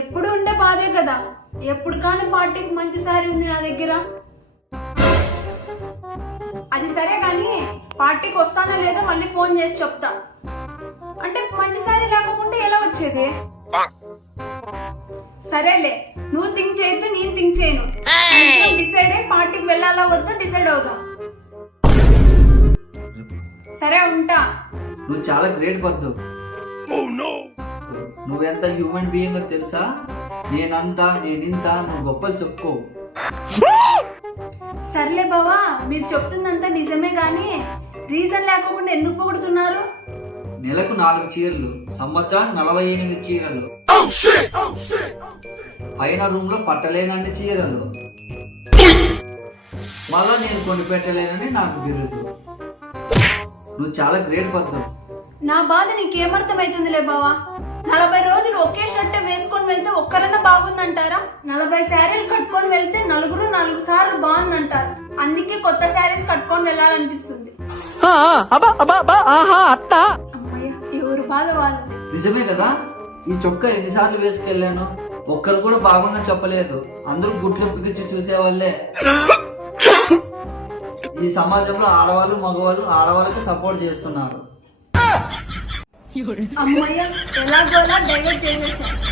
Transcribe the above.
ఎప్పుడు ఉండే బాధే కదా? ఎప్పుడు కానీ పార్టీకి మంచి సారీ ఉంది నా దగ్గర? అది సరే కానీ పార్టీకి వస్తానో లేదో మళ్ళీ ఫోన్ చేసి చెప్తా. అంటే మంచి సారీ లేకపోతే ఎలా వచ్చేది? సరేలే నువ్వు థింక్ చేయొద్దు నేను థింక్ చేయను. డిసైడ్ అయ్యి పార్టీకి వెళ్ళాలా వద్దో డిసైడ్ అవుదాం. సరే ఉంటా. నువ్వు చాలా గ్రేట్ పద్దు నువ్వెంత హ్యూమన్ బీయింగ్ తెలుసా? నేనంతా నేనింత నువ్వు గొప్పలు చెప్పుకో. సర్లే బావా మీరు చెప్తుందంతా నిజమే కానీ రీజన్ లేకుండా ఎందుకు పొగుడుతున్నారు? నెలకు నాలుగు చీరలు సంవత్సరానికి నలభై ఎనిమిది చీరలు. పైన రూమ్లో పట్టలేనన్ని చీరలు. మళ్ళా నేను కొని పెట్టలేనని నాకు బిరుదు. నువ్వు చాలా గ్రేట్ పద్దు. నా బాధ నీకేమర్థమైతుందిలే బావా? నలభై రోజులు ఒకే షర్ట్ వేసుకొని వెళ్తే ఒక్కరన్నా బాగుందంటారా? నలభై శారీలు కట్టుకొని వెళ్తే నలుగురు నాలుగు సార్లు బాగుందంటారు. అందుకే కొత్త శారీస్ కట్టుకొని వెళ్ళాలనిపిస్తుంది. అమ్మయ్య ఎవరు బాధ వాళ్ళది నిజమే కదా? ఈ చొక్కా ఎన్నిసార్లు వేసుకెళ్ళాను? ఒక్కరు కూడా బాగుందని చెప్పలేదు. అందరూ గుడ్లు పిగిచి చూసేవాళ్ళే. ఈ సమాజంలో ఆడవాళ్ళు మగవాళ్ళు ఆడవాళ్ళకి సపోర్ట్ చేస్తున్నారు. అమ్మయ్య ఎలాగోలా డైవర్ట్ చేసేసాను